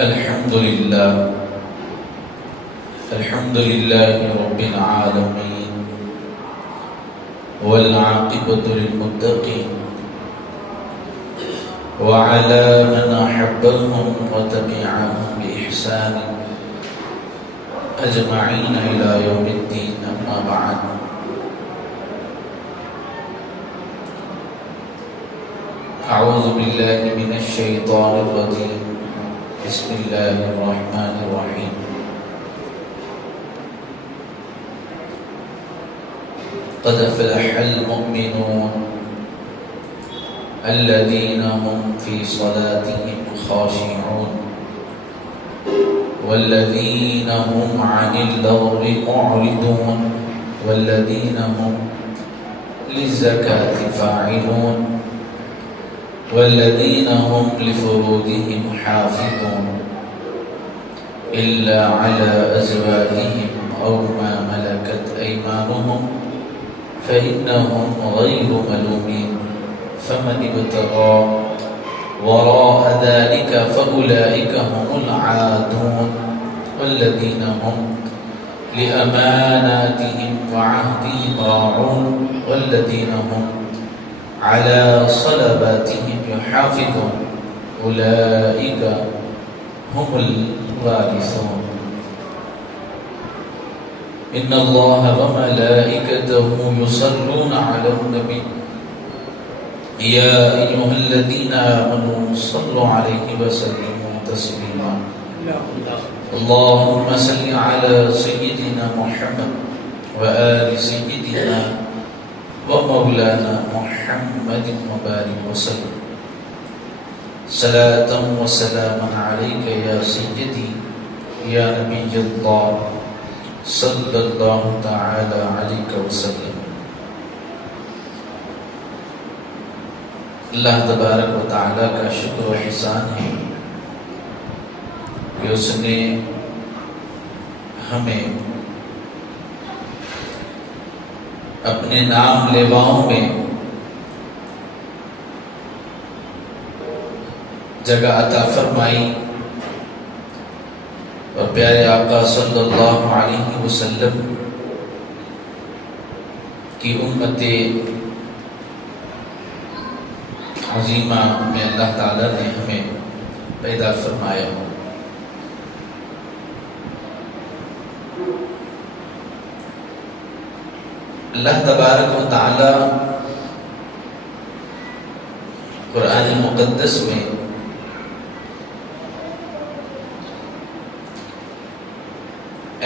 الحمد لله رب العالمين والعاقبة للمتقين وعلى من أحبهم وتبعهم بإحسان أجمعين إلى يوم الدين. أما بعد، أعوذ بالله من الشيطان الرجيم. بسم الله الرحمن الرحيم. قد أفلح المؤمنون الذين هم في صلاتهم خاشعون والذين هم عن اللغو معرضون والذين هم للزكاة فاعلون والذين هم لفروجهم حافظون إلا على أزواجهم أو ما ملكت أيمانهم فإنهم غير ملومين. فمن ابتغى وراء ذلك فأولئك هم العادون والذين هم لأماناتهم وعهدهم راعون والذين هم على صلواتهم يحافظون أولئك هم الوارثون. إن الله وملائكته يصلون على النبي يا أيها الذين آمنوا صلوا عليه وسلموا تسليما. اللهم صل على سيدنا محمد وآل سيدنا ومولانا محمد وبارك وسلم. صلاة وسلاما عليك يا سيدي يا نبي الله صلی اللہ تعالی علیہ وسلم. اللہ تبارک و تعالی کا شکر و احسان ہے کہ اس نے ہمیں اپنے نام لیواؤں میں جگہ عطا فرمائی اور پیارے آقا صلی اللہ علیہ وسلم کی امت عظیمہ میں اللہ تعالیٰ نے ہمیں پیدا فرمایا. اللہ تبارک و تعالی قرآن مقدس میں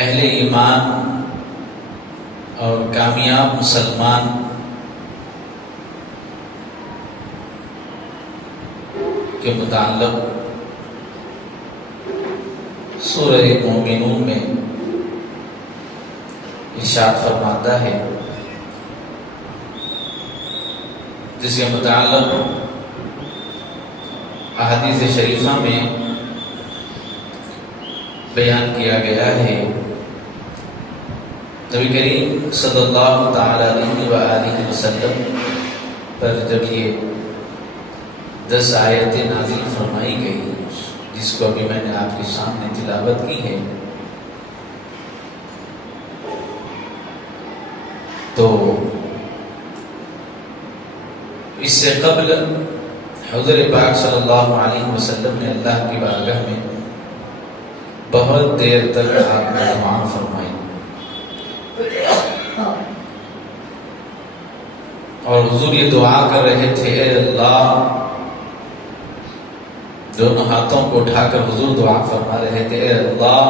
اہل ایمان اور کامیاب مسلمان کے متعلق سورہ مومنون میں ارشاد فرماتا ہے، جس کے متعلق احادیث شریفہ میں بیان کیا گیا ہے. نبی کریم صلی اللہ تعالی علیہ وآلہ وسلم پر جب یہ 10 آیتیں نازل فرمائی گئی، جس کو ابھی میں نے آپ کے سامنے تلاوت کی ہے، تو اس سے قبل حضور پاک صلی اللہ علیہ وسلم نے اللہ کی بارگاہ میں بہت دیر تک آپ نے دعا فرمائی اور حضور یہ دعا کر رہے تھے، اے اللہ، دونوں ہاتھوں کو اٹھا کر حضور دعا فرما رہے تھے، اے اللہ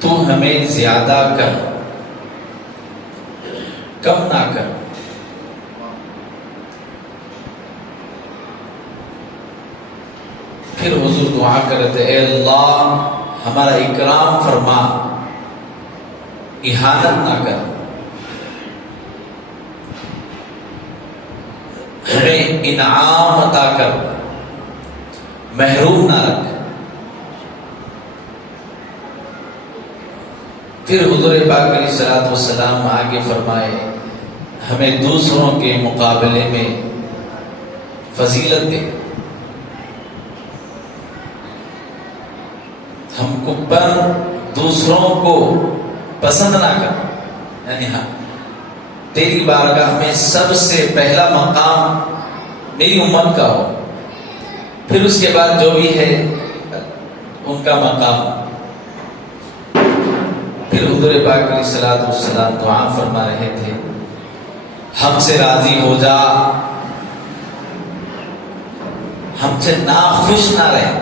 تو ہمیں زیادہ کر، کم نہ کر. پھر حضور دعا کرتے، اے اللہ ہمارا اکرام فرما، اہانت نہ کر، ہمیں انعام عطا کر، محروم نہ رکھ. پھر حضور پاک علیہ الصلوۃ والسلام آگے فرمائے، ہمیں دوسروں کے مقابلے میں فضیلت دے. پر دوسروں کو پسند نہ کر، یعنی ہاں تیری بارگاہ میں سب سے پہلا مقام میری امت کا ہو، پھر اس کے بعد جو بھی ہے ان کا مقام۔ پھر حضور پاک علیہ الصلوۃ والسلام دعا فرما رہے تھے، ہم سے راضی ہو جا، ہم سے ناخوش نہ رہے،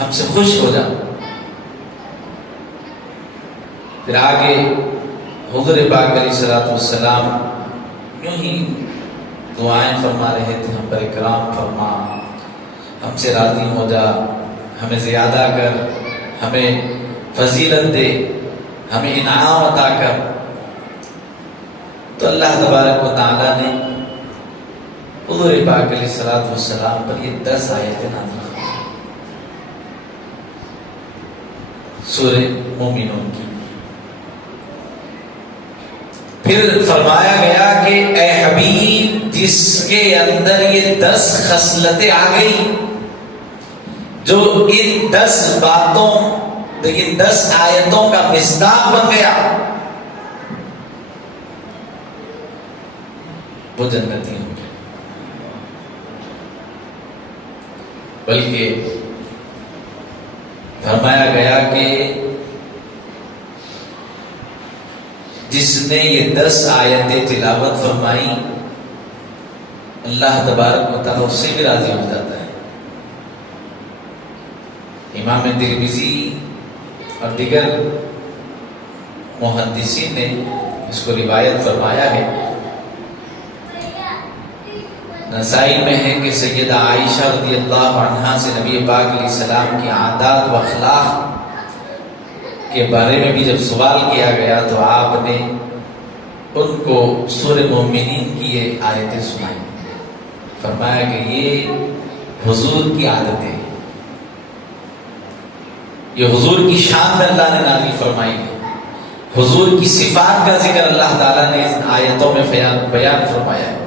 ہم سے خوش ہو جا۔ پھر آگے حضور پاک علیہ الصلوۃ والسلام یوں ہی دعائیں فرما رہے تھے، ہم پر اکرام فرما، ہم سے راضی ہو جا، ہمیں زیادہ کر، ہمیں فضیلت دے، ہمیں انعام عطا کر۔ تو اللہ تبارک و تعالیٰ نے حضور پاک علیہ الصلوۃ والسلام پر یہ 10 آیتیں نازل کی سورہ مومنون کی۔ پھر فرمایا گیا کہ اے حبیب، جس کے اندر یہ 10 خصلتیں آ گئی، جو ان 10 باتوں، ان 10 آیتوں کا مصداق بن گیا، وہ جنتی ہوں گے۔ بلکہ فرمایا گیا کہ جس نے یہ 10 آیتیں تلاوت فرمائی، اللہ تبارک و تعالیٰ اس سے بھی راضی ہو جاتا ہے۔ امام ترمذی اور دیگر محدثین نے اس کو روایت فرمایا ہے، نسائی میں ہے کہ سیدہ عائشہ رضی اللہ عنہا سے نبی پاک علیہ السلام کی عادات و اخلاق کے بارے میں بھی جب سوال کیا گیا تو آپ نے ان کو سورہ مومنین کی یہ آیتیں سنائیں، فرمایا کہ یہ حضور کی عادتیں، یہ حضور کی شان میں اللہ نے نازل فرمائی ہے، حضور کی صفات کا ذکر اللہ تعالیٰ نے اس آیتوں میں بیان فرمایا ہے۔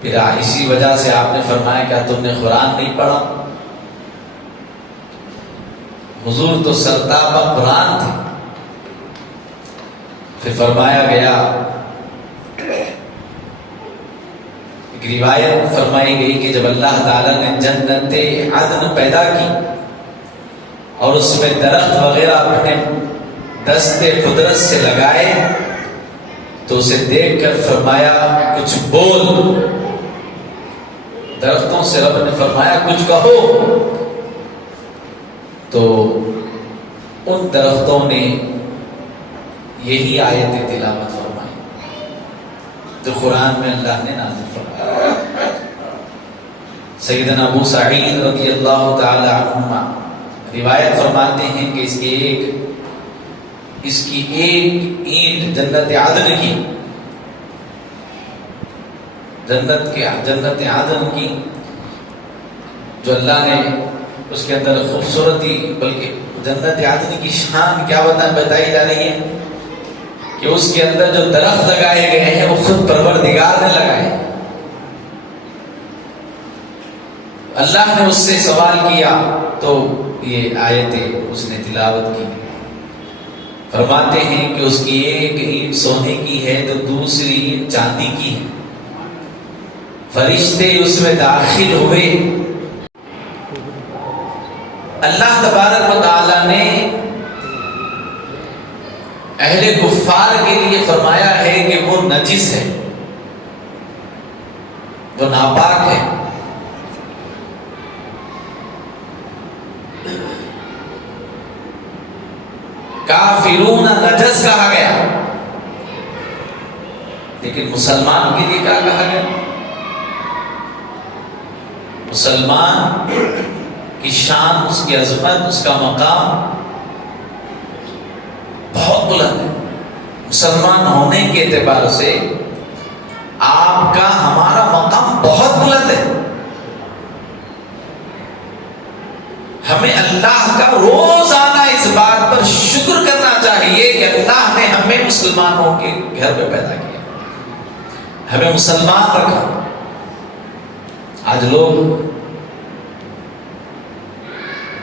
پھر اسی وجہ سے آپ نے فرمایا کیا تم نے قرآن نہیں پڑھا؟ حضور تو سرتابہ قرآن تھے۔ پھر فرمایا گیا، ایک روایت فرمائی گئی کہ جب اللہ تعالیٰ نے جنت عدن پیدا کی اور اس میں درخت وغیرہ اپنے دستے قدرت سے لگائے تو اسے دیکھ کر فرمایا کچھ بول، درختوں سے رب نے فرمایا کچھ کہو، تو ان درختوں نے یہی آیت تلاوت فرمائی جو قرآن میں اللہ نے نازل فرمایا۔ سیدنا ابو سعید رضی اللہ تعالی عنہ روایت فرماتے ہیں کہ اس کی ایک اینٹ جنت عدن کی، جنت عدن کی جو اللہ نے اس کے اندر خوبصورتی، بلکہ جنت عدن کی شان کیا بتائی جا رہی ہے کہ اس کے اندر جو درخت لگائے گئے ہیں وہ خود پروردگار نے لگائے۔ اللہ نے اس سے سوال کیا تو یہ آیتیں اس نے تلاوت کی۔ فرماتے ہیں کہ اس کی ایک اینٹ سونے کی ہے تو دوسری اینٹ چاندی کی ہے۔ فرشتے اس میں داخل ہوئے، اللہ تبارک و تعالی نے اہل کفار کے لیے فرمایا ہے کہ وہ نجس ہے، وہ ناپاک ہے۔ کافرون نجس کہا گیا، لیکن مسلمان کے لیے کیا کہا گیا؟ مسلمان کی شان، اس کی عظمت، اس کا مقام بہت بلند ہے۔ مسلمان ہونے کے اعتبار سے آپ کا، ہمارا مقام بہت بلند ہے۔ ہمیں اللہ کا روزانہ اس بات پر شکر کرنا چاہیے کہ اللہ نے ہمیں مسلمانوں کے گھر میں پیدا کیا، ہمیں مسلمان رکھا۔ آج لوگ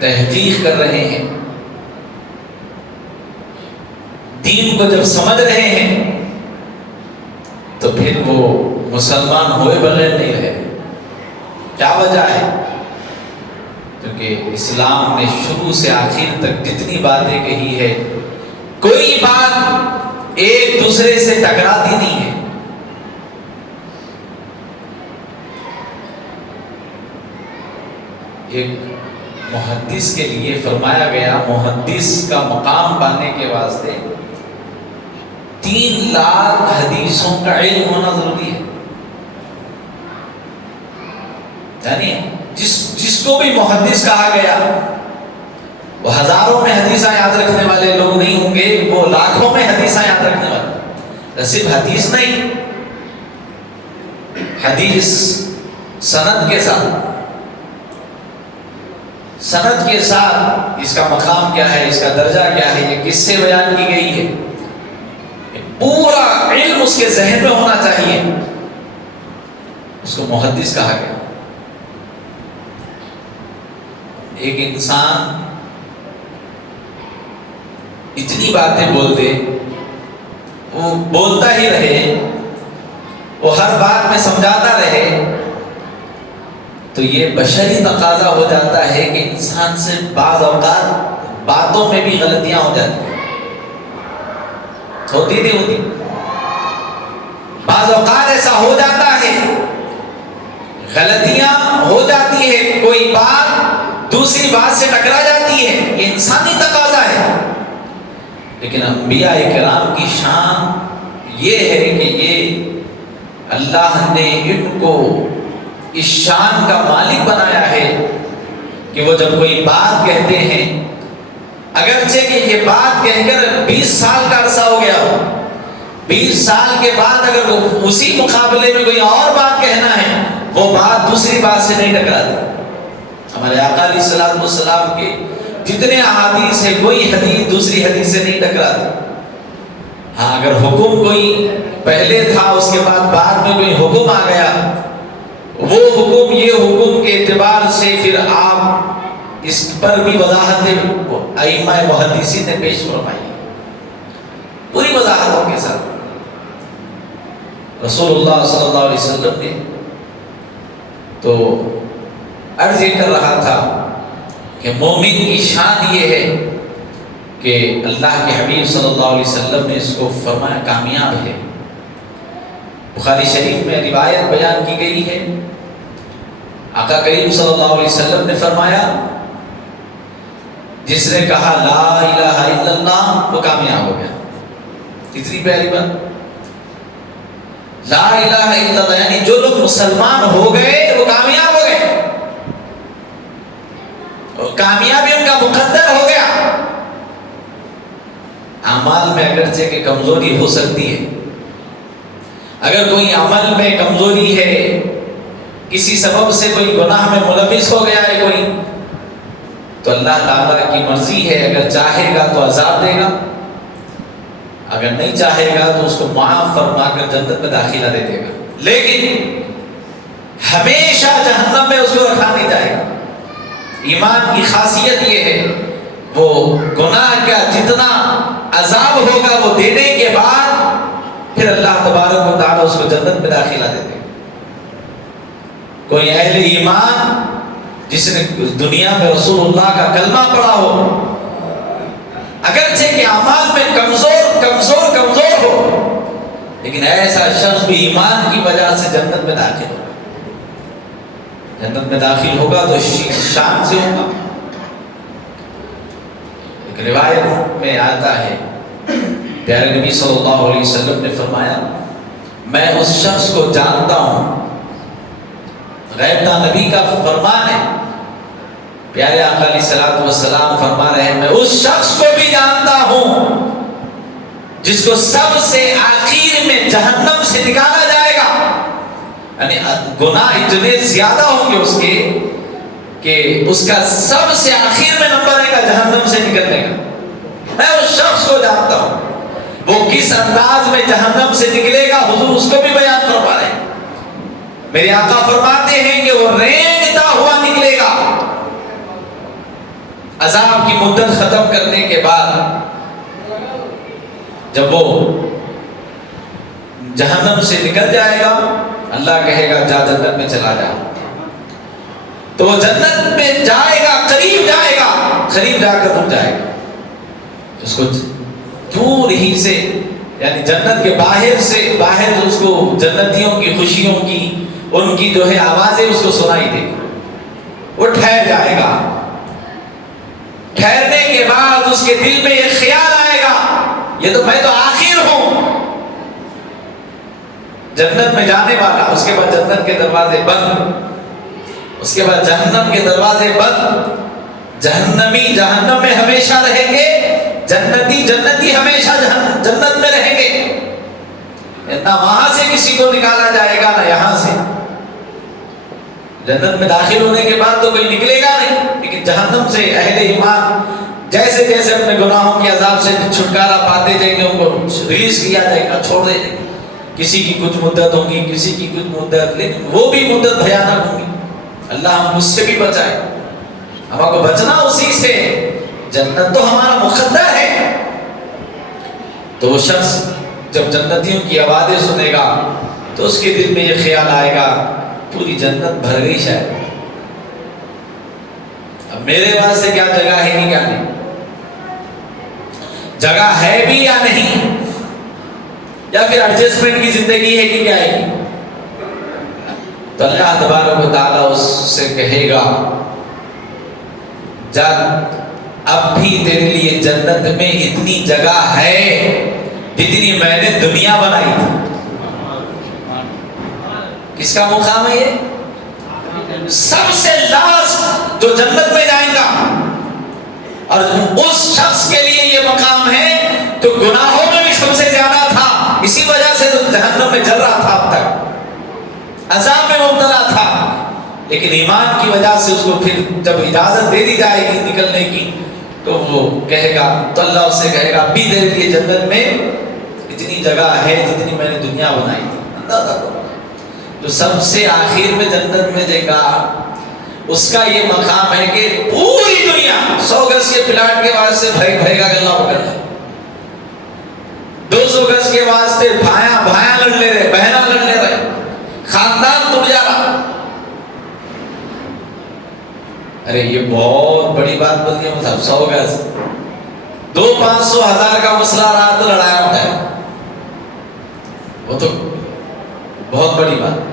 تحقیق کر رہے ہیں، دین کو جب سمجھ رہے ہیں، تو پھر وہ مسلمان ہوئے بغیر نہیں رہے۔ کیا وجہ ہے؟ کیونکہ اسلام نے شروع سے آخر تک جتنی باتیں کہی ہے، کوئی بات ایک دوسرے سے ٹکراتی نہیں ہے۔ ایک محدث کے لیے فرمایا گیا، محدث کا مقام پانے کے واسطے 3 لاکھ حدیثوں کا علم ہونا ضروری ہے۔ یعنی جس کو بھی محدث کہا گیا، وہ ہزاروں میں حدیثاں یاد رکھنے والے لوگ نہیں ہوں گے، وہ لاکھوں میں حدیثاں یاد رکھنے والے۔ صرف حدیث نہیں، حدیث سند کے ساتھ، سند کے ساتھ اس کا مقام کیا ہے، اس کا درجہ کیا ہے، یہ کس سے بیان کی گئی ہے، پورا علم اس کے ذہن میں ہونا چاہیے، اس کو محدث کہا گیا۔ ایک انسان اتنی باتیں بول دے، وہ بولتا ہی رہے، وہ ہر بات میں سمجھاتا رہے، تو یہ بشری تقاضا ہو جاتا ہے کہ انسان سے بعض اوقات باتوں میں بھی غلطیاں ہو جاتی ہیں، ہوتی بعض اوقات ایسا ہو جاتا ہے، غلطیاں ہو جاتی ہے، کوئی بات دوسری بات سے ٹکرا جاتی ہے، یہ انسانی تقاضا ہے۔ لیکن انبیاء کرام کی شان یہ ہے کہ یہ اللہ نے ان کو اس شان کا مالک بنایا ہے کہ وہ جب کوئی بات کہتے ہیں، اگرچہ کہ یہ بات کہہ کر 20 سال کا عرصہ ہو گیا ہو، 20 سال کے بعد اگر وہ اسی مقابلے میں کوئی اور بات کہنا ہے، وہ بات دوسری بات سے نہیں ٹکراتی۔ ہمارے آقا علیہ الصلوۃ والسلام کے جتنے احادیث ہیں، کوئی حدیث دوسری حدیث سے نہیں ٹکراتی۔ ہاں، اگر حکم کوئی پہلے تھا، اس کے بعد میں کوئی حکم آ گیا، وہ حکم یہ حکم کے اعتبار سے پھر آپ اس پر بھی وضاحتیں ائمہ محدثین نے پیش فرمائی، پوری وضاحتوں کے ساتھ۔ رسول اللہ صلی اللہ علیہ وسلم نے تو عرض یہ کر رہا تھا کہ مومن کی شان یہ ہے کہ اللہ کے حبیب صلی اللہ علیہ وسلم نے اس کو فرمایا کامیاب ہے۔ بخاری شریف میں روایت بیان کی گئی ہے، آقا کریم صلی اللہ علیہ وسلم نے فرمایا، جس نے کہا لا الہ الا اللہ وہ کامیاب ہو گیا۔ اتنی پیاری بات، لا الہ الا اللہ، یعنی جو لوگ مسلمان ہو گئے وہ کامیاب ہو گئے، کامیابی ان کا مقدر ہو گیا۔ اعمال میں اگرچہ کہ کمزوری ہو سکتی ہے، اگر کوئی عمل میں کمزوری ہے، کسی سبب سے کوئی گناہ میں ملوث ہو گیا ہے کوئی، تو اللہ تعالیٰ کی مرضی ہے، اگر چاہے گا تو عذاب دے گا، اگر نہیں چاہے گا تو اس کو معاف فرما کر جنت میں داخلہ دے دے گا، لیکن ہمیشہ جہنم میں اس کو رکھا نہیں جائے گا۔ ایمان کی خاصیت یہ ہے، وہ گناہ کا جتنا عذاب ہوگا وہ دینے کے بعد پھر اللہ تبارک و تعالیٰ اس کو جنت میں داخلہ دے دے گا۔ کوئی اہل ایمان جس نے دنیا میں رسول اللہ کا کلمہ پڑھا ہو، اگرچہ کہ اعمال میں کمزور ہو، لیکن ایسا شخص بھی ایمان کی وجہ سے جنت میں داخل ہوگا۔ جنت میں داخل ہوگا تو شان سے ہوگا۔ ایک روایت میں آتا ہے، پیارے نبی صلی اللہ علیہ وسلم نے فرمایا، میں اس شخص کو جانتا ہوں، غیب داں نبی کا فرمان ہے، پیارے آقا علیہ الصلوۃ والسلام فرما رہے ہیں، میں اس شخص کو بھی جانتا ہوں جس کو سب سے آخر میں جہنم سے نکالا جائے گا، یعنی گناہ اتنے زیادہ ہوں گے اس کے کہ اس کا سب سے آخر میں نمبر آئے گا جہنم سے نکلنے کا۔ میں اس شخص کو جانتا ہوں، وہ کس انداز میں جہنم سے نکلے گا حضور اس کو بھی بیان فرما رہے ہیں۔ میرے آقا فرماتے ہیں کہ وہ رینگتا ہوا نکلے گا، عذاب کی مدت ختم کرنے کے بعد جب وہ جہنم سے نکل جائے گا، اللہ کہے گا جا جنت میں چلا جا، تو وہ جنت میں جائے گا، قریب جائے گا، قریب جا کر رک جائے گا، اس کو دور ہی سے یعنی جنت کے باہر اس کو جنتیوں کی خوشیوں کی، ان کی جو ہے آوازیں اس کو سنائی دے گی، وہ ٹھہر جائے گا۔ ٹھہرنے کے بعد اس کے دل میں یہ خیال آئے گا یہ تو میں تو آخر ہوں جنت میں جانے والا، اس کے بعد جنت کے دروازے بند، اس کے بعد جہنم کے دروازے بند، جہنمی جہنم میں ہمیشہ رہیں گے، جنتی ہمیشہ جنت میں رہیں گے، نہ وہاں سے کسی کو نکالا جائے گا نہ یہاں سے۔ جنت میں داخل ہونے کے بعد تو کوئی نکلے گا نہیں، لیکن جہنم سے اہل ایمان جیسے جیسے اپنے گناہوں کے عذاب سے چھٹکارا پاتے جائیں گے، ان کو ریلیز کیا جائے گا، چھوڑ دیں گے۔ کسی کی کچھ مدت ہوگی، کسی کی کچھ مدت، لیکن وہ بھی مدت بھیانک ہوں گی۔ اللہ ہم اس سے بھی بچائے، ہمارا کو بچنا اسی سے، جنت تو ہمارا مقدر ہے۔ تو وہ شخص جب جنتیوں کی آوازیں سنے گا تو اس کے دل میں یہ خیال آئے گا پوری جنت بھر گئی شاید، اب میرے واسطے کیا جگہ ہے کہ کیا نہیں، جگہ ہے بھی یا نہیں، یا پھر ایڈجسٹمنٹ کی زندگی ہے کہ کیا ہے۔ تو اللہ تبارک و تعالیٰ اس سے کہے گا جا، اب بھی تیرے لیے جنت میں اتنی جگہ ہے جتنی میں نے دنیا بنائی تھی۔ کس کا مقام ہے یہ؟ سب سے لاسٹ جو جنت میں جائے گا، اور اس شخص کے لیے یہ مقام ہے تو گناہوں میں بھی سب سے زیادہ تھا، اسی وجہ سے تو جہنم میں جل رہا تھا، اب تک عذاب میں مبتلا تھا، لیکن ایمان کی وجہ سے اس کو پھر جب اجازت دے دی جائے گی نکلنے کی تو وہ کہے گا، تو اللہ اس سے کہے گا ابھی تیرے لیے جنت میں اتنی جگہ ہے جتنی میں نے دنیا بنائی تھی۔ اندازہ کرو، جو سب سے آخر میں جنت میں جائے گا اس کا یہ مقام ہے کہ پوری دنیا 100 گز کے پلاٹ کے واسطے بھائی کا گلا ہو گیا، 200 گز کے واسطے بھائیاں لڑ لے رہے، بہنا لڑ لے رہے، خاندان ٹوٹ جا رہا۔ ارے یہ بہت بڑی بات بول دی، مطلب 100 گز 200-500 ہزار کا مسئلہ رہا تو لڑایا ہوتا ہے، وہ تو بہت بڑی بات،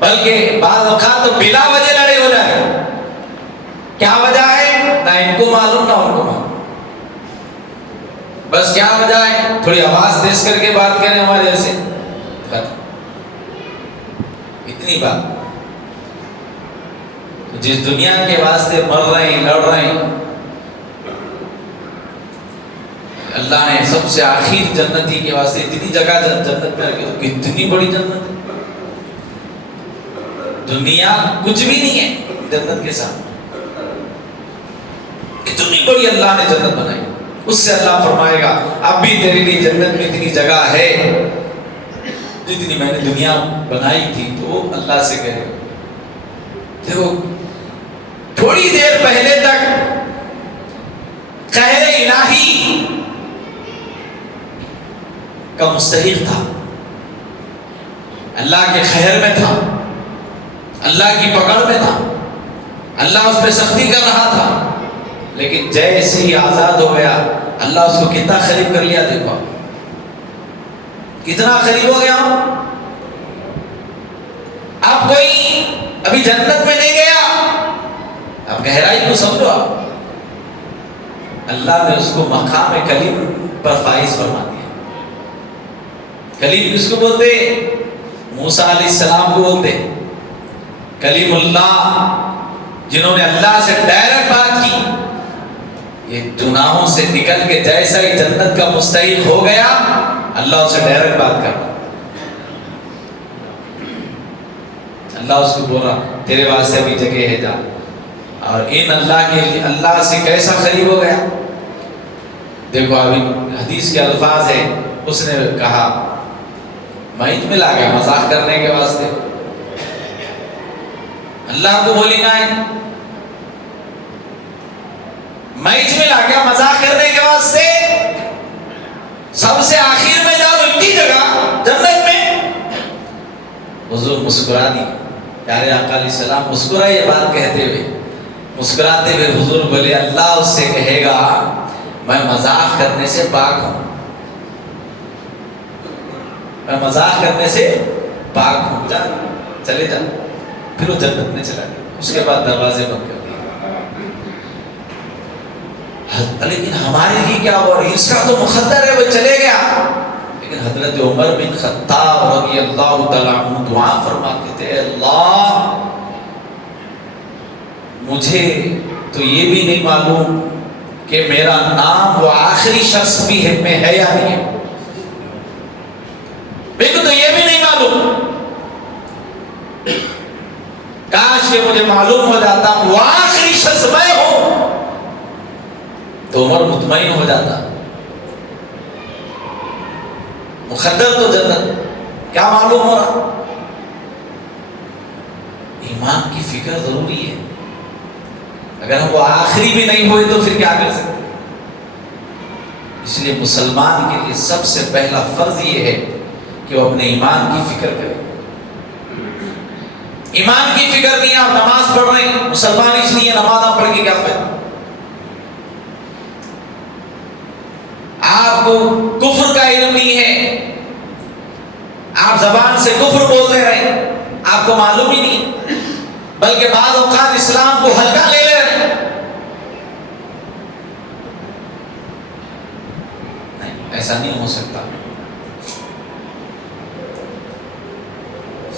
بلکہ بعض اوقات تو بلا وجہ لڑے ہو جائے۔ کیا وجہ ہے؟ نہ ان کو معلوم نہ ان کو معلوم، بس کیا وجہ ہے؟ تھوڑی آواز تیز کر کے بات کریں ہمارے جیسے، اتنی بات۔ جس دنیا کے واسطے مر رہے ہیں، لڑ رہے ہیں، اللہ نے سب سے آخر جنتی کے واسطے اتنی جگہ جنت میں رکھی، تو کتنی بڑی جنت ہے، دنیا کچھ بھی نہیں ہے جنت کے ساتھ، اتنی بڑی اللہ نے جنت بنائی۔ اس سے اللہ فرمائے گا اب بھی تیرے لیے جنت میں اتنی جگہ ہے جتنی میں نے دنیا بنائی تھی۔ تو اللہ سے کہے گا دیکھو تھوڑی دیر پہلے تک قہر الہی کا مستحق تھا، اللہ کے قہر میں تھا، اللہ کی پکڑ میں تھا، اللہ اس پہ سختی کر رہا تھا، لیکن جیسے ہی آزاد ہو گیا اللہ اس کو کتنا قریب کر لیا۔ دیکھو کتنا قریب ہو گیا۔ اب کوئی ابھی جنت میں نہیں گیا، اب گہرائی کو سمجھو۔ اللہ نے اس کو مقام کلیم پر فائز فرما دیا۔ کلیم کس کو بولتے؟ موسیٰ علیہ السلام کو بولتے، کلیم اللہ، جنہوں نے اللہ سے ڈائریکٹ بات کی۔ یہ گناہوں سے نکل کے جیسا ہی جنت کا مستحق ہو گیا اللہ اسے ڈائریکٹ بات کر، اللہ اس کو بولا تیرے واسطے بھی جگہ ہے جا، اور ان اللہ کے لیے اللہ سے کیسا قریب ہو گیا۔ دیکھو ابھی حدیث کے الفاظ ہے، اس نے کہا میت میں لا گیا مذاق کرنے کے واسطے، اللہ کو بولی نہ ہے میچ میں لا گیا مذاق کرنے کے واسطے، سب سے آخر میں جاؤ اتنی جگہ جنت میں۔ حضور مسکرا دی، پیارے آقا علیہ السلام مسکرا، یہ بات کہتے ہوئے مسکراتے ہوئے حضور بولے اللہ اس سے کہے گا میں مذاق کرنے سے پاک ہوں، میں مذاق کرنے سے پاک ہوں، جا چلے جا۔ پھر وہ جنت میں چلا گیا، اس کے بعد دروازے بند کر دیے۔ لیکن ہمارے لیے کیا ہوا، اس کا تو مقدر ہے، وہ چلے گیا۔ لیکن حضرت عمر بن خطاب رضی اللہ تعالیٰ عنہ دعا فرماتے تھے اللہ مجھے تو یہ بھی نہیں معلوم کہ میرا نام وہ آخری شخص بھی ہے میں ہے یا نہیں ہے، میرے کو تو یہ بھی نہیں معلوم، کاش کہ مجھے معلوم ہو جاتا وہ آخری شخص میں ہوں تو عمر مطمئن ہو جاتا۔ مقدر تو جنت، کیا معلوم ہو رہا؟ ایمان کی فکر ضروری ہے، اگر ہم وہ آخری بھی نہیں ہوئے تو پھر کیا کر سکتے؟ اس لیے مسلمان کے لیے سب سے پہلا فرض یہ ہے کہ وہ اپنے ایمان کی فکر کرے۔ ایمان کی فکر نہیں، آپ نماز پڑھ رہے ہیں، مسلمان اس لیے نماز نہ پڑھ کے کیا فائدہ؟ آپ کو کفر کا علم نہیں ہے، آپ زبان سے کفر بولتے رہے، آپ کو معلوم ہی نہیں، بلکہ بعض اوقات اسلام کو ہلکا لے لے رہے۔ نہیں، ایسا نہیں ہو سکتا۔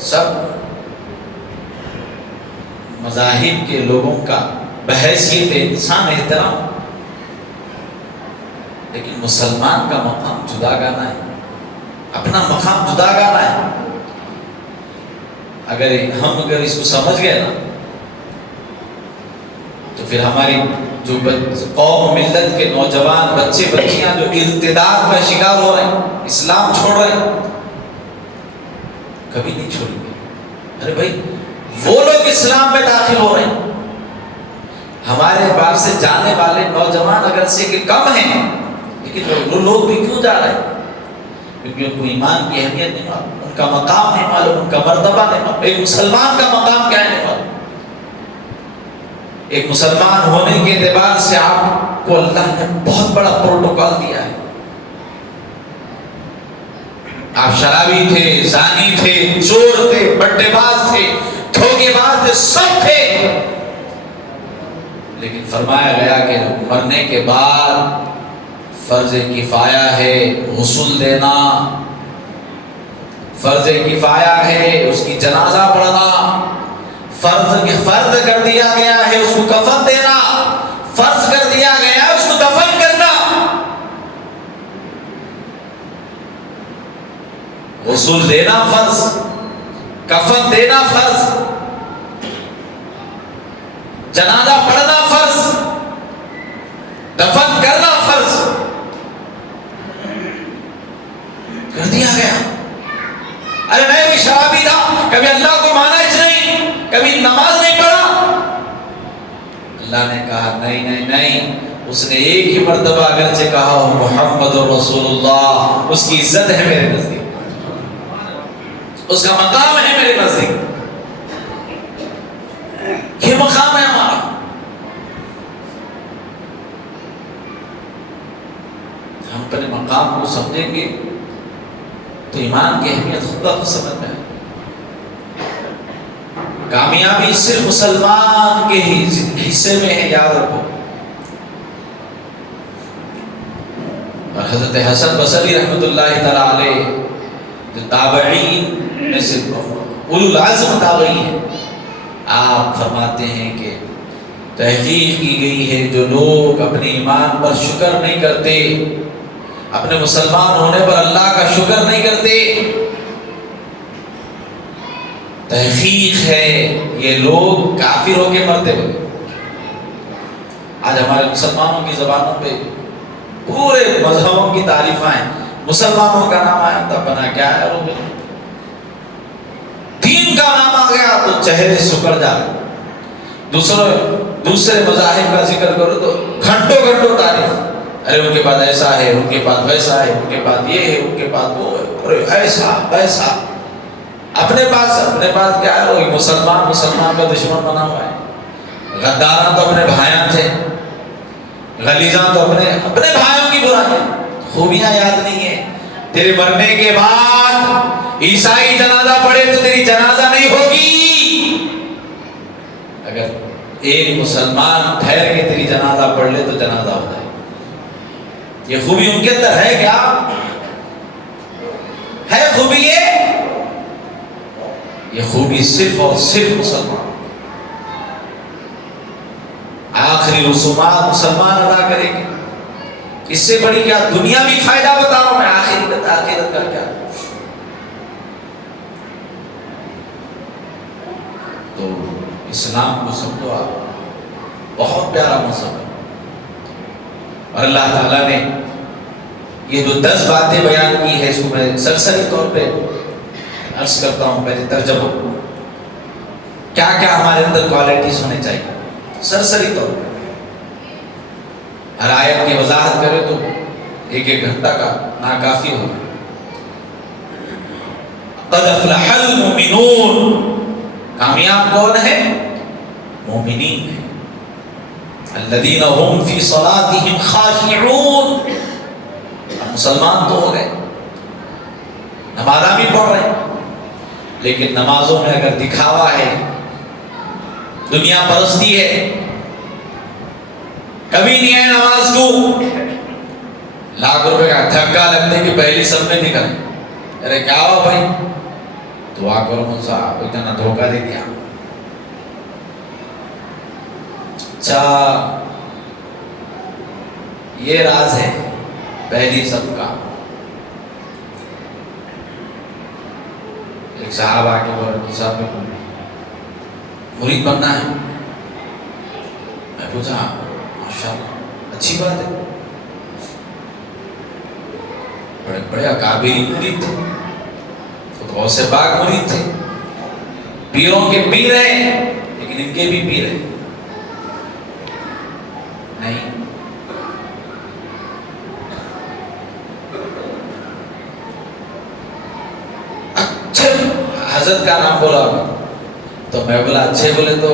سب مذاہب کے لوگوں کا بحیثیت انسان احترام، لیکن مسلمان کا مقام جدا گانا ہے، اپنا مقام جدا گانا ہے۔ اگر اس کو سمجھ گئے نا تو پھر ہماری جو قوم ملت کے نوجوان بچے بچیاں جو ارتداد کا شکار ہو رہے ہیں، اسلام چھوڑ رہے ہیں، کبھی نہیں چھوڑیں گے۔ ارے بھائی وہ لوگ اسلام میں داخل ہو رہے ہیں، ہمارے بار سے جانے والے نوجوان اگر سے کہ کم ہیں، لیکن وہ لوگ بھی کیوں جا رہے ہیں؟ کیونکہ ان کو ایمان کی اہمیت نہیں معلوم، ان کا مقام نہیں معلوم، ان کا مرتبہ نہیں معلوم۔ ایک مسلمان کا مقام کیا ہے نہیں معلوم۔ ایک مسلمان ہونے کے اعتبار سے آپ کو اللہ نے بہت بڑا پروٹوکول دیا ہے۔ آپ شرابی تھے، زانی تھے، چور تھے، بٹے باز تھے، دھوکے باز تھے، سب تھے، لیکن فرمایا گیا کہ مرنے کے بعد فرض کفایہ ہے غسل دینا، فرض کفایہ ہے اس کی جنازہ پڑھنا، فرض کر دیا گیا ہے اس کو کفن دینا، فرض کر دیا گیا ہے اس کو دفن کرنا۔ غسل دینا فرض، کفن دینا فرض، جنازہ پڑھنا فرض، دفن کرنا فرض کر دیا گیا۔ ارے میں بھی شرابی تھا، کبھی اللہ کو مانا ہی نہیں، کبھی نماز نہیں پڑھا۔ اللہ نے کہا نہیں نہیں نہیں، اس نے ایک ہی مرتبہ اگرچہ کہا ہو محمد رسول اللہ، اس کی عزت ہے میرے نزدیک، اس کا مقام ہے میرے نزدیک، یہ مقام ہے ہمارا۔ ہم اپنے مقام کو سمجھیں گے تو ایمان کی اہمیت خود بخود سمجھ میں آئے۔ کامیابی صرف مسلمان کے ہی حصے میں ہے، یاد رکھو۔ اور حضرت حسن بصری رحمۃ اللہ تعالی علیہ جو تابعین میں سے اولو العزم تابعی ہیں، آپ فرماتے ہیں کہ تحقیق کی گئی ہے جو لوگ اپنے ایمان پر شکر نہیں کرتے، اپنے مسلمان ہونے پر اللہ کا شکر نہیں کرتے، تحقیق ہے یہ لوگ کافر ہو کے مرتے ہوئے۔ آج ہمارے مسلمانوں کی زبانوں پہ پورے مذہبوں کی تعریفیں ہیں، مسلمانوں کا نام آیا تو بنا کیا ہے، اور دین کا نام آ گیا تو چہرے سکڑ جا رہے، دوسرے مذاہب کا ذکر کرو تو گھنٹوں گھنٹوں تعریف، ارے ان کے پاس ایسا ہے، ان کے پاس ویسا ہے، ان کے پاس یہ ہے، ان کے پاس وہ ہے، ارے ایسا ویسا. اپنے پاس کیا ہے؟ وہی مسلمان کا دشمن بنا ہوا ہے. غداراں تو اپنے بھائیاں تھے، غلیظاں تو اپنے بھائیوں کی برائی. خوبیاں یاد نہیں ہے. تیرے مرنے کے بعد عیسائی جنازہ پڑھے تو تیری جنازہ نہیں ہوگی. اگر ایک مسلمان ٹھہر کے تیری جنازہ پڑھ لے تو جنازہ ہوتا ہے. یہ خوبی ان کے اندر ہے کیا؟ ہے خوبی یہ خوبی صرف اور صرف مسلمان. آخری رسومات مسلمان ادا کریں گے. اس سے بڑی کیا دنیاوی فائدہ بتا رہا ہوں میں، آخرت کا کیا. تو اسلام کو سمجھو آپ، بہت پیارا مذہب ہے. اور اللہ تعالیٰ نے یہ جو 10 باتیں بیان کی ہے، اس کو میں سرسری طور پہ عرض کرتا ہوں. پہلے ترجمہ، کیا کیا ہمارے اندر کوالٹیز ہونے چاہیے سرسری طور پہ. ہر آیت کی وضاحت کرے تو ایک گھنٹہ کا ناکافی ہوگا. قد افلح المؤمنون، کامیاب کون ہے؟ مومنین ہے. الذین هم فی صلاتهم خاشعون، مسلمان تو ہو گئے، نمازاں بھی پڑھ رہے ہیں، لیکن نمازوں میں اگر دکھاوا ہے، دنیا پرستی ہے، کبھی نہیں ہے نماز کو ₹1,00,000 کا دھکا لگنے کی پہلی سب میں نکلے. ارے کیا ہوا بھائی؟ دعا کرو مجھ سے، اتنا دھوکہ دے دیا. اچھا، یہ راز ہے پہلی سب کا. ایک صاحب آ کے بولے صاحب میں مرید بننا ہے. میں پوچھا ماشاءاللہ اچھی بات ہے. بڑے بڑے اکابری مرید تھے، غوث پاک مرید تھے، پیروں کے پیر ہیں، لیکن ان کے بھی پیر ہیں. نہیں، اچھے حضرت کا نام بولا تو میں بولا اچھے بولے تو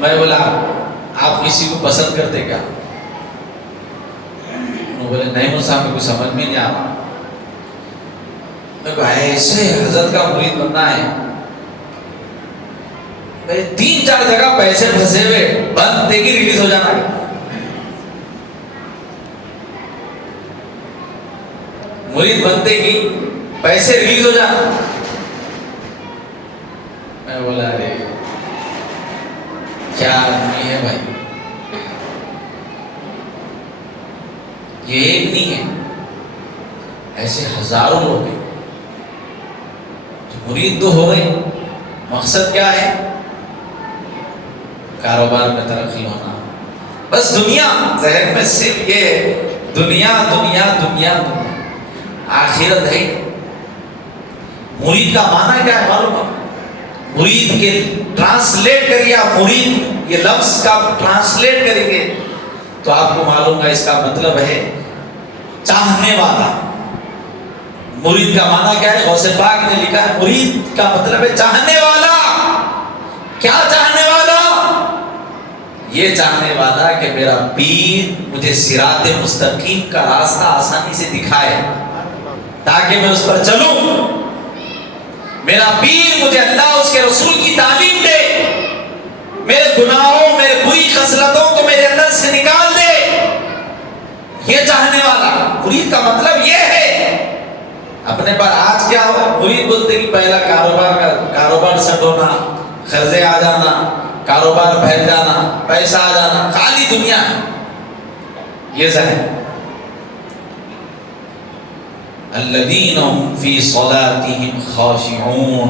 میں بولا آپ کسی کو پسند کرتے کیا؟ انہوں بولے نہیں مجھ صاحب کو سمجھ میں نہیں آ رہا. میں کہا ایسے حضرت کا مرید بننا ہے؟ 3-4 جگہ پیسے پھنسے ہوئے، بند دے کے ریلیز ہو جانا ہے. مرید بنتے کی پیسے ریلیز ہو جانا. میں بولا ارے کیا آدمی ہے بھائی. یہ ایک نہیں ہے، ایسے ہزاروں لوگ ہیں. مرید تو ہو گئے، مقصد کیا ہے؟ کاروبار میں ترقی ہونا. بس دنیا ذہن میں صرف یہ ہے، دنیا دنیا دنیا دنیا. آخرت ہے. مرید کا معنی کیا ہے معلوم ہے؟ مرید کے ٹرانسلیٹ کریے آپ، مرید یہ لفظ کا ٹرانسلیٹ کریں گے تو آپ کو معلوم ہے اس کا مطلب ہے چاہنے والا. مرید کا معنی کیا ہے؟ غوث پاک نے لکھا ہے مرید کا مطلب ہے چاہنے والا. کیا چاہنے والا؟ یہ چاہنے والا کہ میرا پیر مجھے صراط مستقیم کا راستہ آسانی سے دکھائے تاکہ میں اس پر چلوں. میرا پیر مجھے اللہ اس کے رسول کی تعلیم دے، میرے گناہوں میرے بری خصلتوں کو میرے اندر سے نکال دے. یہ چاہنے والا مرید کا مطلب یہ ہے. اپنے پر آج کیا ہوا؟ مرید بولتے کہ پہلا کاروبار سیٹ ہونا، قرضے آ جانا، کاروبار پھیل جانا، پیسہ آ جانا، خالی دنیا. یہ ذہن. الذین هم فی صلاتهم خاشعون،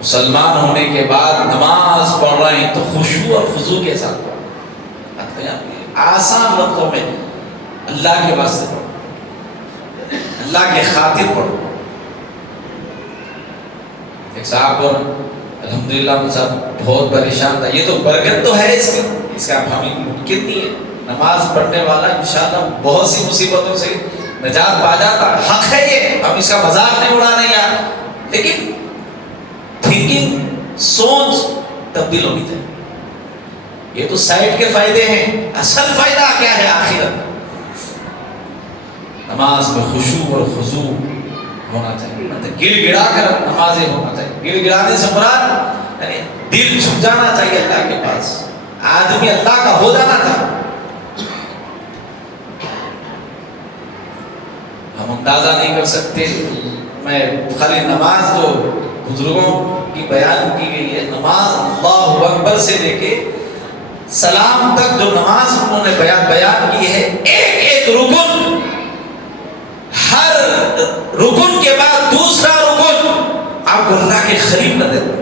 مسلمان ہونے کے بعد نماز پڑھ رہے ہیں تو خشوع اور خضوع کے ساتھ پڑھ. آسان لفظوں میں اللہ کے واسطے پڑھو، اللہ کے خاطر پڑھو. ایک صاحب الحمدللہ صاحب بہت پریشان تھا. یہ تو برکت تو ہے اس کی، اس کا ہمیں ممکن نہیں ہے. نماز پڑھنے والا انشاءاللہ بہت سی مصیبتوں سے نجات پا جاتا. حق ہے یہ، ہم اس کا مذاق نہیں اڑا رہے یار، لیکن تھنکنگ، سوچ تبدیل ہونی چاہیے. یہ تو سائڈ کے فائدے ہیں، اصل فائدہ کیا ہے آخرت. نماز میں خشوع اور خضوع ہونا چاہیے، گڑ گڑا کر نمازیں ہونا چاہیے. گڑ گڑانے سے مراد یعنی دل جھک جانا چاہیے اللہ کے پاس، آدمی اللہ کا ہو جانا چاہیے. ہم اندازہ نہیں کر سکتے. میں خالی نماز جو بزرگوں کی بیان کی گئی ہے، نماز اللہ اکبر سے لے کے سلام تک جو نماز انہوں نے بیان کی ہے، ایک ایک رکن، ہر رکن کے بعد دوسرا رکن آپ کو اللہ کے قریب نہ دیتے.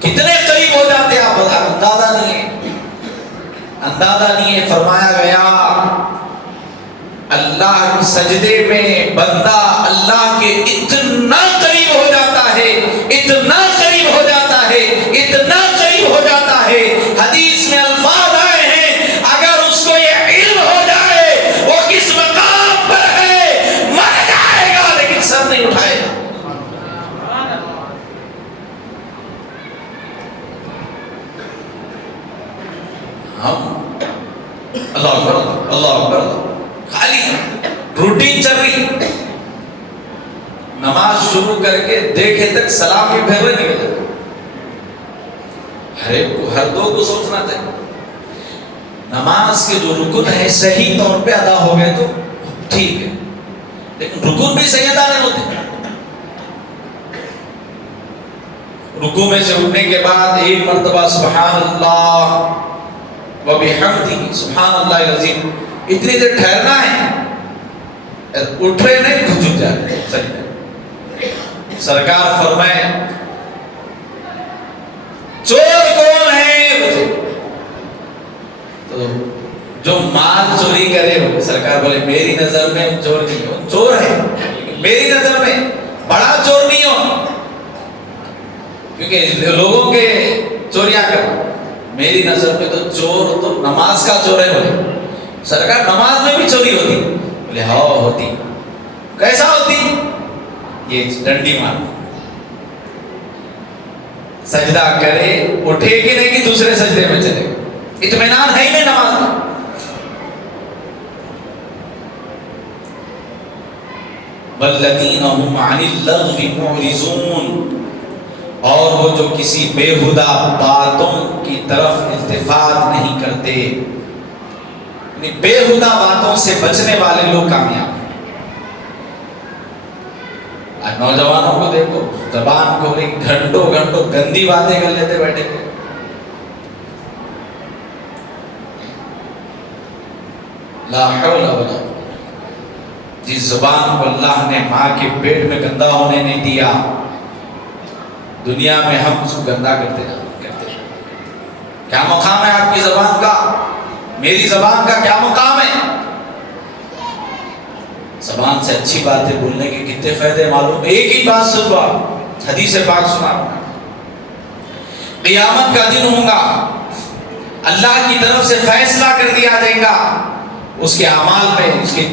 کتنے قریب ہو جاتے ہیں آپ اندازہ نہیں ہے، اندازہ نہیں ہے. فرمایا گیا اللہ کے سجدے میں بندہ اللہ کے اتنا قریب ہو جاتا ہے، اتنا قریب ہو جاتا ہے، اتنا قریب ہو جاتا ہے. حدیث میں الفاظ آئے ہیں اگر اس کو یہ علم ہو جائے وہ کس مقام پر ہے، مر جائے گا لیکن سر نہیں اٹھائے گا. ہم اللہ اکبر اللہ اکبر خالی روٹین چل رہی. نماز شروع کر کے دیکھے تک سلام بھی پھیر رہے نکلے. ہر ایک کو، ہر دو کو سوچنا چاہیے. نماز کے جو رکن ہے صحیح طور پہ ادا ہو گئے تو ٹھیک ہے، لیکن رکن بھی صحیح ادا نہیں ہوتے. رکوع میں سے اٹھنے کے بعد ایک مرتبہ سبحان اللہ وبحمدہ سبحان اللہ العظیم اتنی دیر ٹھہرنا ہے. اٹھ رہے نہیں، جھک جا رہے سجدے. سرکار فرمائے چور کون ہے؟ تو جو مال چوری کرے، سرکار بولے میری نظر میں چور نہیں ہو، چور ہے میری نظر میں، بڑا چور نہیں ہو، کیونکہ لوگوں کے چوریاں کر، میری نظر میں تو چور تو نماز کا چور ہے. بولے سرکار نماز میں بھی چوری ہوتی؟ بولے ہاں ہوتی. کیسا ہوتی؟ یہ ڈنڈی مار سجدہ کرے اٹھے کہ نہیں کہ دوسرے سجدے میں چلے، اطمینان ہے ہی نہیں نماز میں. والذین هم عن اللغو معرضون، اور وہ جو کسی بےہودہ باتوں کی طرف التفات نہیں کرتے. یعنی بےہودہ باتوں سے بچنے والے لوگ کامیاب ہیں. آج نوجوانوں کو دیکھو، زبان کو گھنٹوں گھنٹوں گندی باتیں کر لیتے بیٹھے. لا حول ولا قوة. جس زبان کو اللہ نے ماں کے پیٹ میں گندا ہونے نہیں دیا، دنیا میں ہم اس کو گندا کرتے ہیں. کیا مقام ہے آپ کی زبان کا؟ میری زبان کا کیا مقام ہے؟ زبان سے اچھی باتیں بولنے کے کتنے فائدے معلوم. ایک ہی بات سنوا، حدیث پاک سنا. قیامت کا دن ہوگا، اللہ کی طرف سے فیصلہ کر دیا جائے گا. اس کے اعمال میں اس کی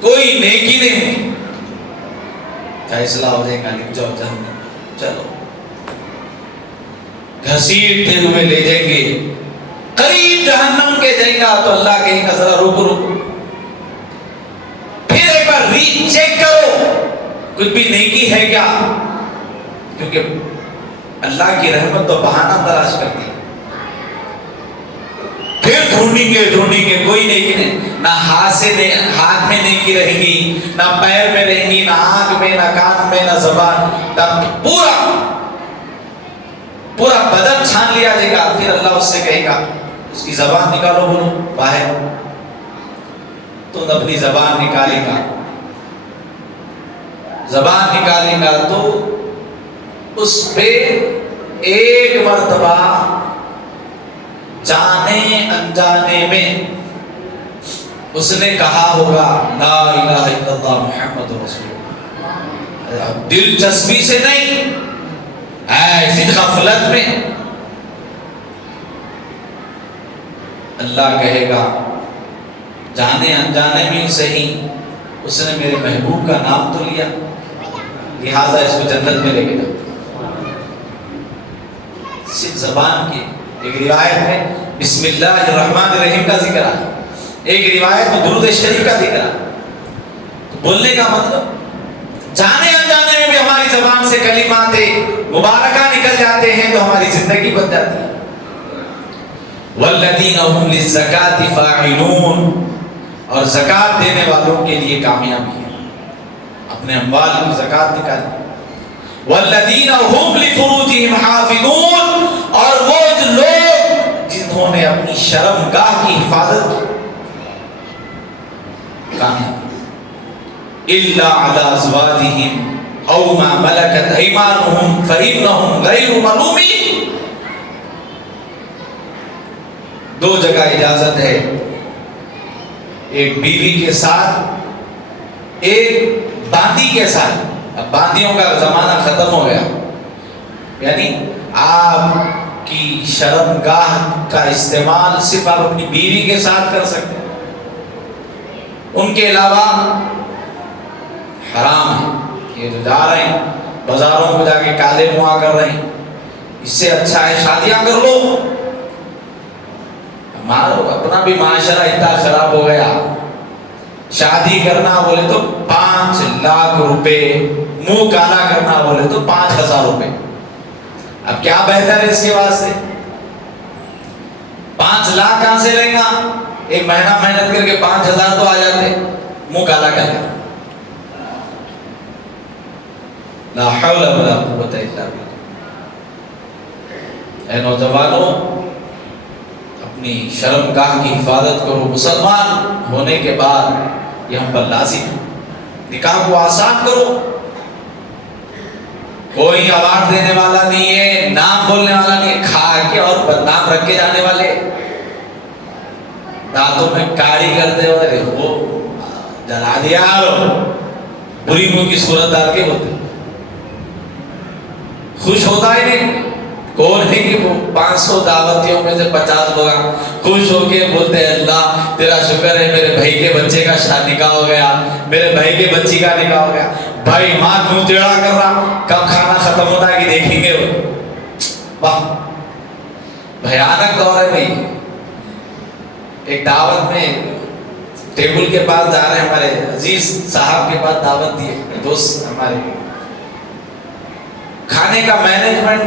کوئی نیکی نہیں، فیصلہ ہو جائے گا لکھ جاؤ جہنم. چلو گھسیٹتے ہوئے لے جائیں گے، قریب جہنم کے جائیں گا تو اللہ کہیں گا ذرا رکو رکو، پھر ایک بار ری چیک کرو کچھ بھی نیکی ہے کیا، کیونکہ اللہ کی رحمت تو بہانہ تلاش کرتی ہے. پھر ڈھونڈیں گے کوئی نیکی نہیں. نہ ہاتھ میں نیکی رہے گی، نہ پیر میں رہے گی، نہ آنکھ میں، نہ کان میں، نہ زبان. تب پورا بدن چھان لیا جائے گا. پھر اللہ اس سے کہے گا اس کی زبان نکالو، بولو باہر. تو اپنی زبان نکالے گا، زبان نکالے گا تو اس پہ ایک مرتبہ جانے انجانے میں اس نے کہا ہوگا لا الہ الا اللہ محمد رسول اللہ. دلچسپی سے نہیں، ایسی غفلت میں اللہ کہے گا جانے انجانے میں صحیح اس نے میرے محبوب کا نام تو لیا، لہذا اس کو جنت میں لے کے جاؤ۔ صرف زبان کی ایک روایت میں بسم اللہ الرحمن الرحیم کا ذکر ہے، ایک روایت میں درود شریف کا ذکر ہے۔ تو بولنے کا مطلب جانے انجانے میں بھی ہماری زبان سے کلمات مبارکہ نکل جاتے ہیں تو ہماری زندگی بن جاتی ہے۔ والذین هم للزکاة فاعلون، اور زکات دینے والوں کے لیے کامیابی ہے، اپنے اموال کی زکات نکالیں۔ والذین هم لفروجهم حافظون، اور وہ لوگ جنہوں نے اپنی شرمگاہ کی حفاظت کی، کامیابی۔ الا علی ازواجهم او ما ملکت ایمانهم فانهم غیر ملومین۔ دو جگہ اجازت ہے، ایک بیوی کے ساتھ، ایک باندی کے ساتھ۔ اب باندیوں کا زمانہ ختم ہو گیا، یعنی آپ کی شرمگاہ کا استعمال صرف آپ اپنی بیوی کے ساتھ کر سکتے ہیں، ان کے علاوہ حرام ہے۔ یہ جو جا رہے ہیں بازاروں میں جا کے کالے موا کر رہے ہیں، اس سے اچھا ہے شادیاں کر لو۔ ہمارا اپنا بھی معاشرہ اتنا خراب ہو گیا، شادی کرنا بولے تو 5 لاکھ روپے، منہ کالا کرنا بولے تو 5,000 روپے۔ اب کیا بہتر ہے اس کے واسطے؟ 5 لاکھ کہاں سے لیں گا؟ ایک مہینہ محنت کر کے 5,000 تو آ جاتے، منہ کالا کر لیں۔ لا حول ولا قوت الا باللہ۔ اے نوجوانوں، اپنی شرمگاہ کی حفاظت کرو۔ مسلمان ہونے کے بعد یہ ہم پر لازم ہے، نکاح کو آسان کرو۔ کوئی اوارڈ دینے والا نہیں ہے، نام بولنے والا نہیں ہے، کھا کے اور بدنام رکھ کے جانے والے، دانتوں میں کاڑی کرتے ہوئے وہ جلا دیا بری منہ کی صورت ڈال کے بولتے، خوش ہوتا ہی نہیں۔ کون ہے کہ وہ 500 دعوتیوں میں سے 50 لوگ خوش ہو کے بولتے ہیں اللہ تیرا شکر ہے میرے بھائی کے بچے کا نکاح ہو گیا، میرے بھائی کے بچی کا نکاح ہو گیا۔ بھائی ماں منہ ٹیڑھا کر رہا، کب کھانا ختم ہوتا ہے کہ دیکھیں گے وہ۔ واہ بھیانک دور ہے بھائی۔ ایک دعوت میں ٹیبل کے پاس جا رہے ہیں، ہمارے عزیز صاحب کے پاس دعوت دیے، دوست ہمارے، کھانے کا مینجمنٹ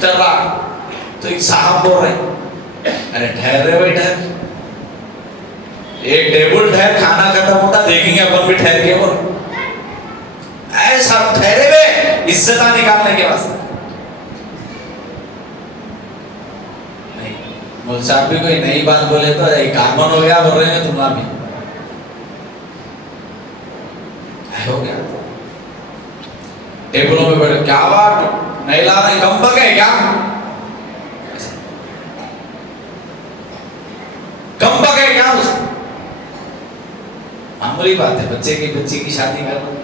چل رہا، تو ایک صاحب بول رہے ہیں ارے ٹھہر رہے بھائی، ٹھہر، ایک ٹیبل ٹھہر، کھانا ختم ہوتا دیکھیں گے اپن بھی ٹھہر کے۔ اور ایسا ٹھہرے ہوئے عزتاں نکالنے کے واسطے نہیں۔ مول صاحب بھی کوئی نئی بات بولے تو کامن ہو گیا بول رہے ہیں تمہارا بھی ہو گیا۔ ٹیبلوں میں بیٹھے کیا بات نہیں لا رہے، کم بک ہے کیا، کم بک ہے کیا؟ اس معمولی بات ہے، بچے کی بچی کی شادی کر رہے،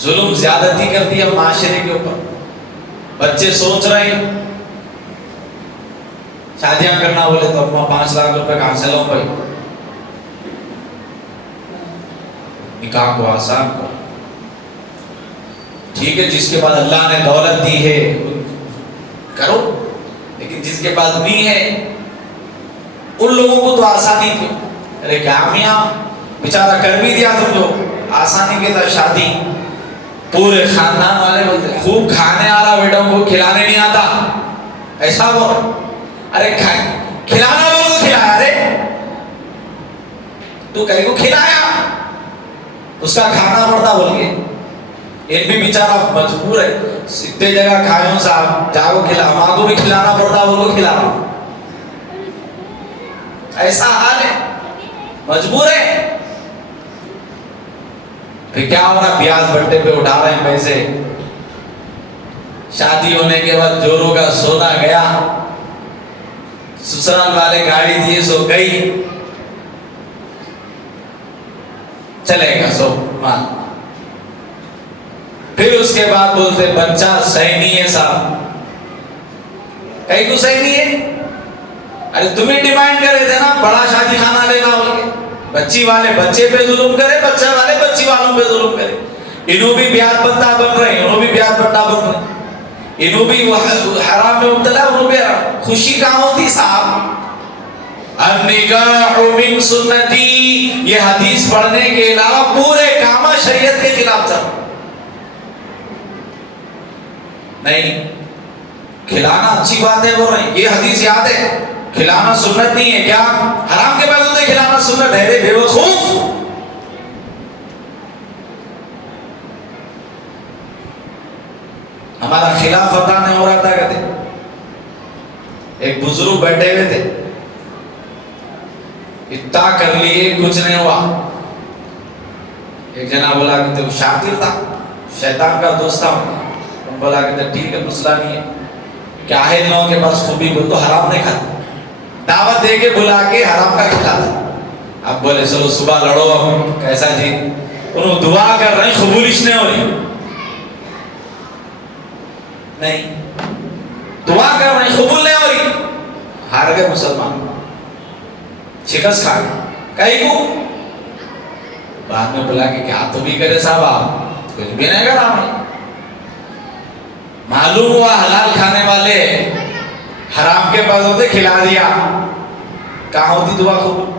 ظلم زیادتی کر دی اب معاشرے کے اوپر۔ بچے سوچ رہے ہیں شادیاں کرنا بولے تو اپنا 5 لاکھ روپے کہاں سے لوں بھائی؟ نکاح کو آسان کرو، ٹھیک ہے جس کے بعد اللہ نے دولت دی ہے کرو، لیکن جس کے پاس نہیں ہے ان لوگوں کو تو آسانی کیوں؟ ارے کیا میاں بیچارہ کر بھی دیا تم لوگ آسانی کے ساتھ شادی، پورے خاندان والے بولتے خوب کھانے آ رہا بیٹوں کو، کھلانے نہیں آتا، ایسا بول، ارے کھلانا بول کو کھلایا، ارے تو کہیں کو کھلایا، اس کا کھانا پڑتا بول کے۔ ایک بھی بیچارہ مجبور ہے، اتنے جگہ کھائے صاحب جاؤ کھلا، ماں کو بھی کھلانا پڑتا بول کو کھلانا، ایسا حال ہے، مجبور ہے۔ پھر کیا ہو رہا، بیاج بٹے پہ اٹھا رہے ہیں پیسے، شادی ہونے کے بعد جوروں کا سونا گیا، سسرال والے گاڑی دیے سو گئی، چلے گا سو مال۔ پھر اس کے بعد بولتے بچہ صحیح نہیں ہے صاحب. کہیں کو صحیح نہیں ہے. ارے تمہیں ڈیمانڈ کرے تھے نا بڑا شادی خانہ لینا ہو کے. بچی والے بچے پہ ظلم کرے, بچہ والے بچی والوں پہ ظلم کرے. انہوں بھی بیار پتہ بن رہے ہیں, انہوں بھی بیار پتہ بن رہے ہیں, انہوں بھی حرام میں مبتلا, انہوں بھی حرام. خوشی کہاں ہوتی صاحب؟ النکاح من سنتی, یہ حدیث پڑھنے کے علاوہ پورے کام شریعت کے خلاف تھا. نہیں, کھلانا اچھی بات ہے بول رہے ہیں, یہ حدیث یاد ہے. کھلانا سنت نہیں ہے کیا؟ حرام کے بعد ہوتے کھلانا سنت ہے. بے وقوف, ہمارا خلاف پتہ نہیں ہو رہا تھا. کہتے ایک بزرگ بیٹھے ہوئے تھے, اتنا کر لیے کچھ نہیں ہوا. ایک جنا بولا کہ شاطر تھا, شیطان کا دوست تھا. بولا کہ ٹھیک ہے مسئلہ نہیں ہے, کیا ہے ان لوگوں کے پاس خوبی؟ بول تو حرام نہیں کھاتا. دعوت دے کے بلا کے حرام کا کھلاتا. اب بولے چلو صبح لڑو. اب کیسا جی؟ انہوں دعا کر رہے ہیں, قبولش نہیں ہو رہی. نہیں, دعا کر رہے ہیں قبول نہیں ہو رہی. ہار گئے مسلمان, شکست کھا گئے. کہیں کو بعد میں بلا کہ کیا تو بھی کرے صاحب, آپ کچھ بھی نہیں کرا. ہمیں معلوم ہوا حلال کھانے والے حرام کے پاس ہوتے, کھلا دیا. کہاں ہوتی دعا قبول؟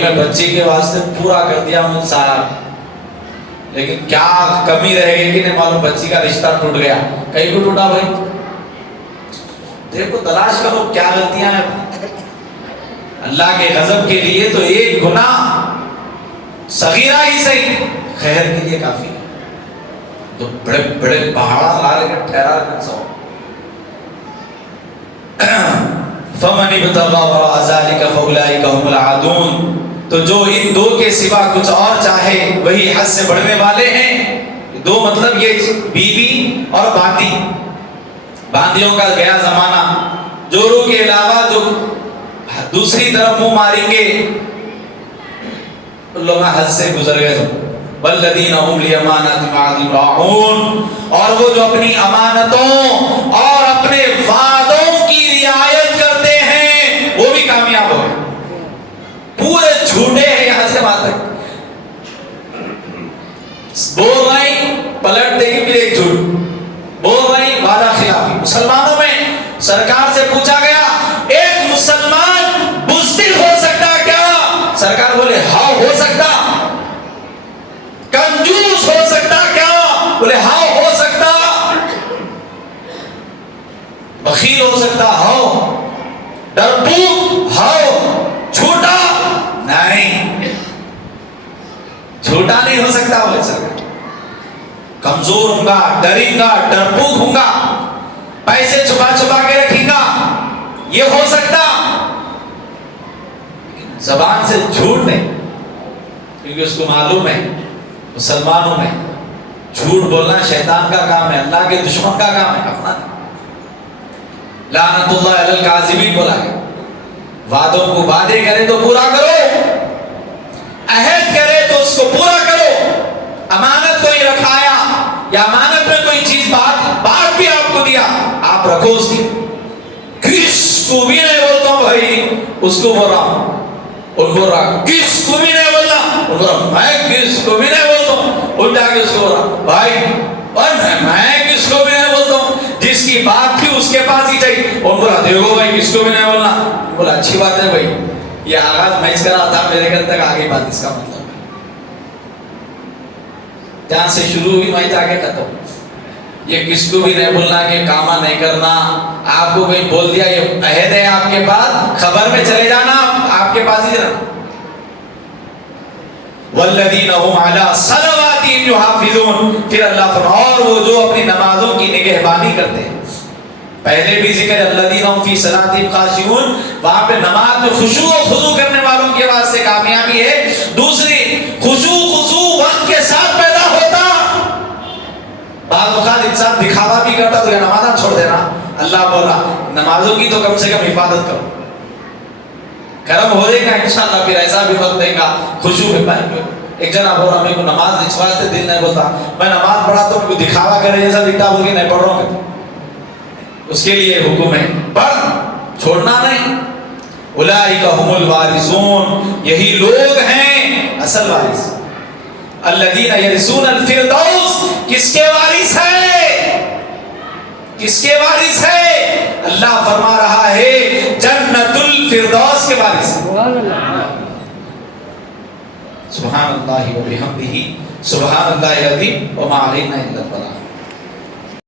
میں بچی کے واسطے پورا کر دیا ہوں صاحب, لیکن کیا کمی رہ گئی کہ نہیں معلوم. بچی کا رشتہ ٹوٹ گیا. کہیں کو ٹوٹا بھائی؟ دیکھو تلاش کرو کیا غلطیاں ہیں. اللہ کے غضب کے لیے تو ایک گناہ صغیرہ ہی صحیح خیر کے لیے کافی ہے. تو بڑے بڑے پہاڑا لا لے کر ٹھہرا رہنا سو. فَمَنِ ابْتَغَىٰ وَرَاءَ ذَلِكَ فَأُولَٰئِكَ هُمُ الْعَادُونَ, تو جو ان دو کے سوا کچھ اور چاہے وہی حد سے بڑھنے والے ہیں. دو مطلب یہ بیوی اور باندی, باندیوں کا گیا زمانہ. جوروں کے علاوہ جو دوسری طرف منہ ماریں گے ان لوگ حد سے گزر گئے. والذین هم لأماناتهم وعهدهم راعون, اور وہ جو اپنی امانتوں اور اپنے وعدوں کی رعایت کرتے ہیں وہ بھی کامیاب ہو گئے. پورے جھوٹے ہیں یہاں سے وہاں تک. بول رہی پلٹ دے گی پھر ایک جھوٹ, بول رہی وعدہ خلافی. مسلمانوں میں سرکار سے پوچھا گیا ایک مسلمان بزدل ہو سکتا کیا؟ سرکار بولے ہاں ہو سکتا. کنجوس ہو سکتا کیا؟ بولے ہاں ہو سکتا. بخیل ہو سکتا ہاں. ڈرپوک ہاں. جھوٹا نہیں, جھوٹا نہیں ہو سکتا. بولے سرکار کمزور ہوں گا, ڈریں گا, ڈرپوک ہوں گا, پیسے چھپا چھپا کے رکھیں گا, یہ ہو سکتا. زبان سے جھوٹ نہیں, کیونکہ اس کو معلوم ہے مسلمانوں میں جھوٹ بولنا شیطان کا کام ہے, اللہ کے دشمن کا کام ہے, اپنا نہیں. لعنت اللہ علی الکاذبین بولا ہے. وعدوں کو وعدے کرے تو پورا کرو, عہد کرے تو اس کو پورا کرو. امانت کوئی رکھایا یا امانت میں کوئی چیز بات بھی آپ کو دیا, آپ رکھو اس کی. کس کو بھی نہیں بولتا ہوں بھائی, اس کو بول رہا ہوں, ان بول رہا کس کو بھی نہیں بولنا, ان بول رہا میں کس کو بھی نہیں بولتا ہوں, ان جا کے اس کو بول رہا بھائی اور میں کس کو بھی نہیں بولتا ہوں. جس کی بات تھی اس کے پاس ہی چاہیے. ان بولا دیکھو بھائی کس کو بھی نہیں بولنا. بولا اچھی بات ہے بھائی, یہ آغاز میچ کرا تھا میرے گھر تک آگے بات, اس کا مطلب جہاں سے شروع ہوئی وہیں جا کے ختم. یہ کس کو بھی نہیں بولنا کہ کاما نہیں کرنا. آپ کو کوئی بول دیا یہ عہد ہے آپ کے پاس, خبر میں چلے جانا, آپ کے پاس ہی رہنا. والذین هم علی صلواتہم یحافظون, پھر اللہ فرماتا اور وہ جو اپنی نمازوں کی نگہبانی کرتے ہیں. پہلے بھی ذکر الذین هم فی صلاتہم خاشعون, وہاں پہ نماز میں خشوع و خضوع کرنے والوں کے واسطے کامیابی ہے. دوسری خشوع خضوع وقت کے ساتھ پیدا ہوتا. بعض اوقات انسان دکھاوا بھی کرتا تو یہ نماز چھوڑ دینا. اللہ بولا نمازوں کی تو کم سے کم حفاظت کرو, کرم ہو جائے گا انشاءاللہ. پھر ایسا بھی وقت دے گا خشوع میں پائیں گے. ایک جناب اور ہمیں کو نماز لکھواتے، دل نہیں بولتا میں نماز پڑھاتا ہوں، کو دکھاوا کرے جیسا دکھتا بول کے نہیں پڑھ رہا ہوں، اس کے لیے حکم ہے پڑھ، چھوڑنا نہیں۔ اولئک هم الوارثون، یہی لوگ ہیں اصل وارث، الذین یرثون الفردوس، کس کے وارث ہے؟ کس کے وارث ہے؟ اللہ فرما رہا ہے جنت الفردوس کے وارث ہے۔ سبحان اللہ و بحمدہ، سبحان اللہ العظیم، وما علینا الا البلاغ۔